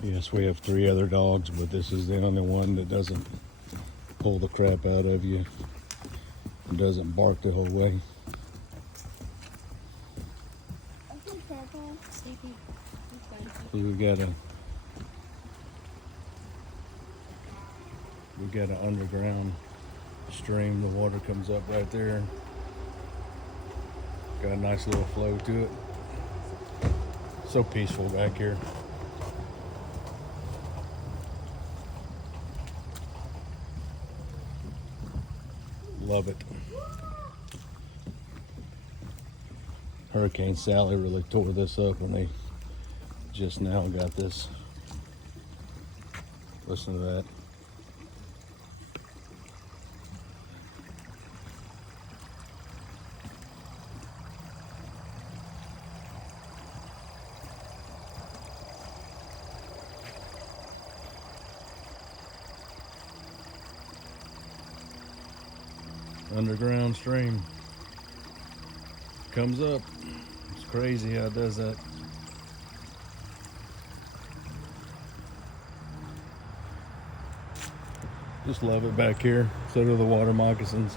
Yes, we have 3 other dogs, but this is the only one that doesn't pull the crap out of you and doesn't bark the whole way. Okay, Purple. Sleepy. So we got an underground stream. The water comes up right there. Got a nice little flow to it. So peaceful back here. Love it. Hurricane Sally really tore this up when they just now got this. Listen to that. Underground stream comes up. It's crazy how it does that. Just love it back here. So do the water moccasins.